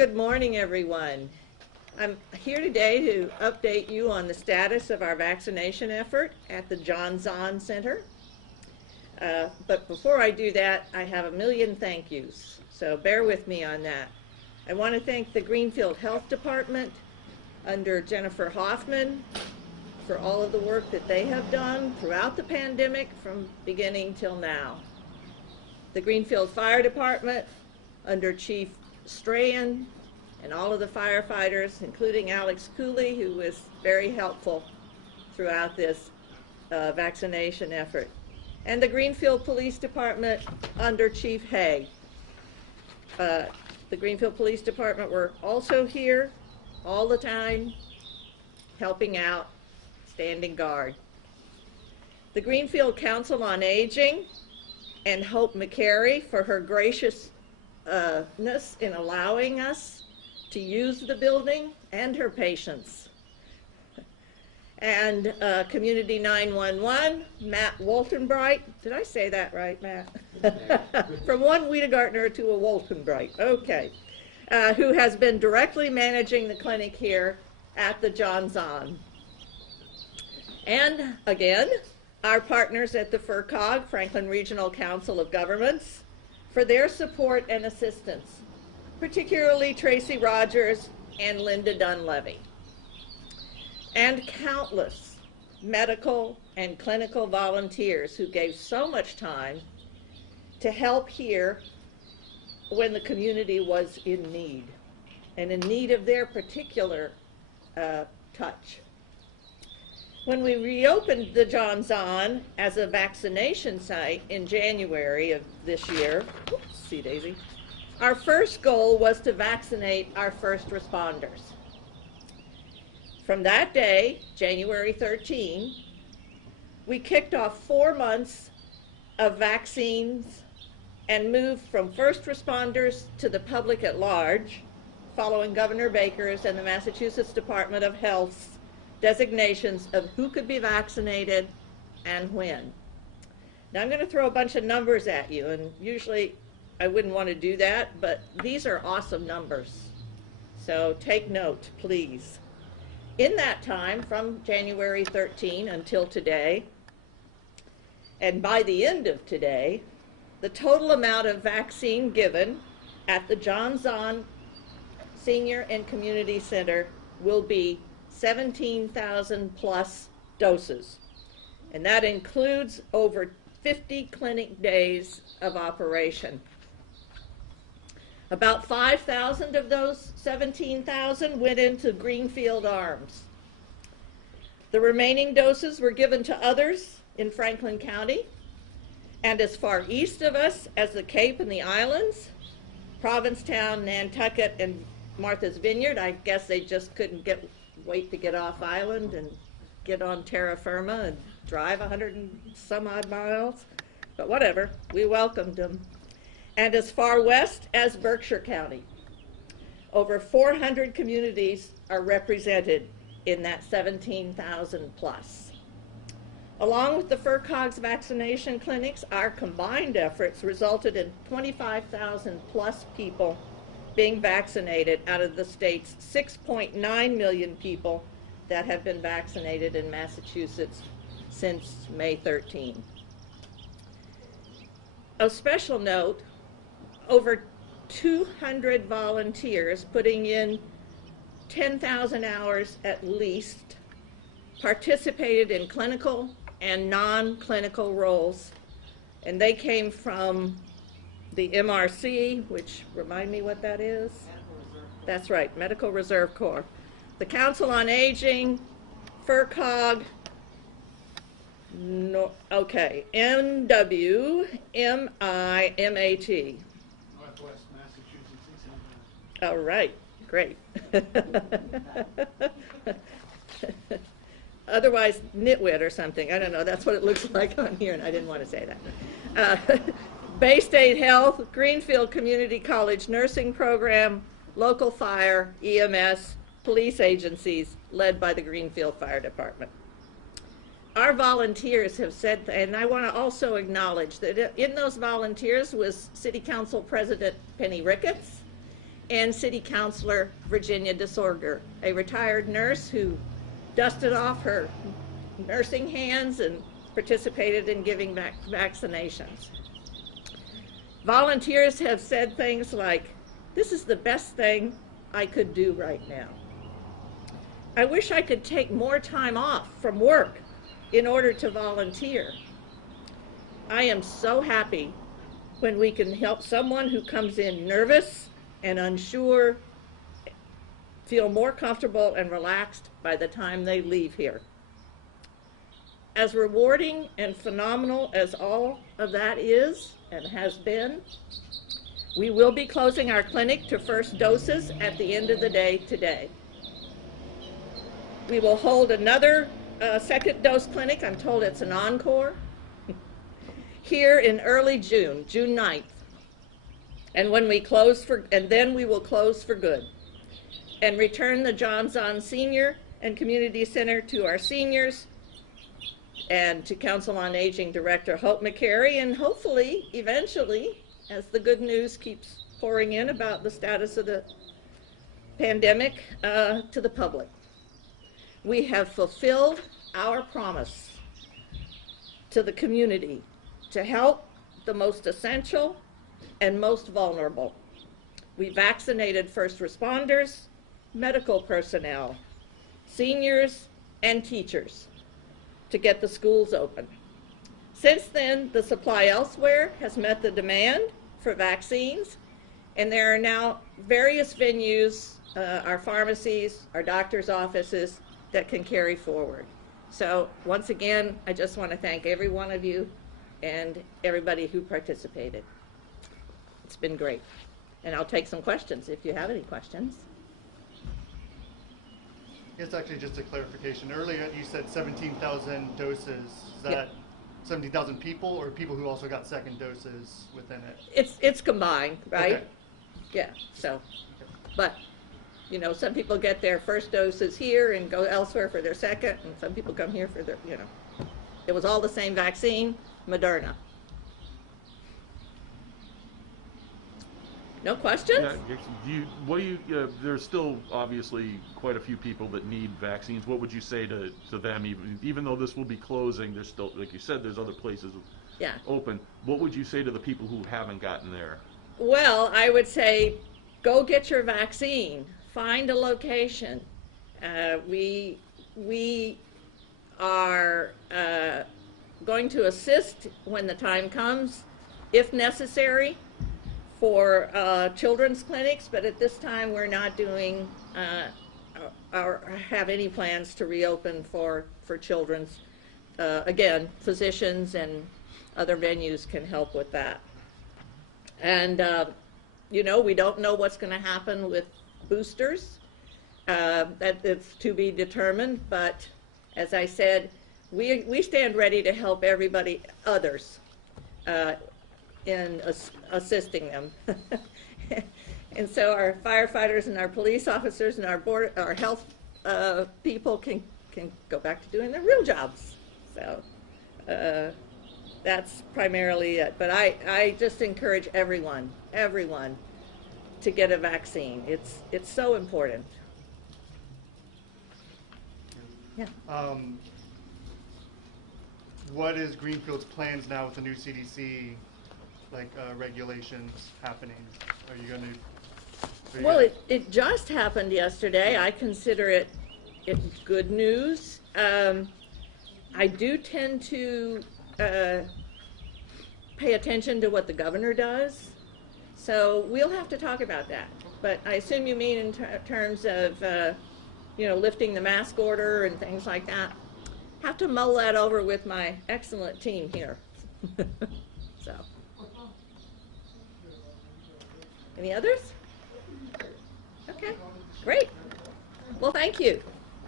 Good morning, everyone. I'm here today to update you on the status of our vaccination effort at the John Zahn Center. But before I do that, I have a million thank yous, so bear with me on that. I want to thank the Greenfield Health Department under Jennifer Hoffman for all of the work that they have done throughout the pandemic from beginning till now. The Greenfield Fire Department under Chief Strahan and all of the firefighters, including Alex Cooley, who was very helpful throughout this vaccination effort. And the Greenfield Police Department under Chief Hay. The Greenfield Police Department were also here all the time, helping out, standing guard. The Greenfield Council on Aging and Hope McCary for her graciousness in allowing us to use the building, and her patience. And Community 911, Matt Woltenbright. Did I say that right, Matt? From one Wiedegartner to a Woltenbright. Okay. Who has been directly managing the clinic here at the John Zahn. And again, our partners at the FRCOG, Franklin Regional Council of Governments, for their support and assistance, particularly Tracy Rogers and Linda Dunlevy. And countless medical and clinical volunteers who gave so much time to help here when the community was in need, and in need of their particular touch. When we reopened the John Zahn as a vaccination site in January of this year, oops, see Daisy, our first goal was to vaccinate our first responders. From that day, January 13, we kicked off 4 months of vaccines and moved from first responders to the public at large, following Governor Baker's and the Massachusetts Department of Health's designations of who could be vaccinated and when. Now I'm going to throw a bunch of numbers at you, and usually I wouldn't want to do that, but these are awesome numbers. So take note, please. In that time, from January 13 until today, and by the end of today, the total amount of vaccine given at the John Zahn Senior and Community Center will be 17,000 plus doses. And that includes over 50 clinic days of operation. About 5,000 of those 17,000 went into Greenfield Arms. The remaining doses were given to others in Franklin County, and as far east of us as the Cape and the Islands, Provincetown, Nantucket, and Martha's Vineyard. I guess they just couldn't wait to get off island and get on terra firma and drive 100 and some odd miles, but whatever, we welcomed them. And as far west as Berkshire County. Over 400 communities are represented in that 17,000 plus. Along with the FRCOG's vaccination clinics, our combined efforts resulted in 25,000 plus people being vaccinated out of the state's 6.9 million people that have been vaccinated in Massachusetts since May 13. Of special note, over 200 volunteers putting in 10,000 hours at least participated in clinical and non-clinical roles, and they came from the MRC, which, remind me what that is? That's right, Medical Reserve Corps. The Council on Aging, FRCOG, NWMIMAT. Northwest Massachusetts Exam. All right, great. Otherwise, nitwit or something. I don't know. That's what it looks like on here, and I didn't want to say that. Bay State Health, Greenfield Community College Nursing Program, local fire, EMS, police agencies led by the Greenfield Fire Department. Our volunteers have said, and I want to also acknowledge that in those volunteers was City Council President Penny Ricketts and City Councilor Virginia DeSorger, a retired nurse who dusted off her nursing hands and participated in giving vaccinations. Volunteers have said things like, "This is the best thing I could do right now. I wish I could take more time off from work in order to volunteer." I am so happy when we can help someone who comes in nervous and unsure feel more comfortable and relaxed by the time they leave here. As rewarding and phenomenal as all of that is and has been, we will be closing our clinic to first doses at the end of the day today. We will hold another second dose clinic, I'm told it's an encore, here in early June, June 9th. And then we will close for good and return the John Zahn Senior and Community Center to our seniors and to Council on Aging Director Hope McCary, and hopefully, eventually, as the good news keeps pouring in about the status of the pandemic, to the public. We have fulfilled our promise to the community to help the most essential and most vulnerable. We vaccinated first responders, medical personnel, seniors, and teachers to get the schools open. Since then, the supply elsewhere has met the demand for vaccines, and there are now various venues, our pharmacies, our doctor's offices, that can carry forward. So once again, I just want to thank every one of you and everybody who participated. It's been great. And I'll take some questions if you have any questions. Yes, actually, just a clarification. Earlier, you said 17,000 doses. Is that Yep. 17,000 people, or people who also got second doses within it? It's combined, right? Okay. Yeah, so, but, you know, some people get their first doses here and go elsewhere for their second, and some people come here for their, you know. It was all the same vaccine, Moderna. No questions? Yeah, there's still obviously quite a few people that need vaccines. What would you say to them, even though this will be closing, there's still, like you said, there's other places open. What would you say to the people who haven't gotten there? Well, I would say, go get your vaccine. Find a location. We are going to assist when the time comes, if necessary, for children's clinics, but at this time we're not doing or have any plans to reopen for children's. Again, physicians and other venues can help with that. And you know, we don't know what's going to happen with boosters. That it's to be determined, but as I said, we stand ready to help everybody, others, in assisting them. And so our firefighters and our police officers and our health people can go back to doing their real jobs. So that's primarily it. But I just encourage everyone to get a vaccine. It's so important. Yeah. What is Greenfield's plans now with the new CDC, regulations happening? Are you going to? Well, it just happened yesterday. I consider it good news. I do tend to pay attention to what the governor does, so we'll have to talk about that. But I assume you mean in terms of lifting the mask order and things like that. Have to mull that over with my excellent team here. So, any others? Okay, great. Well, thank you.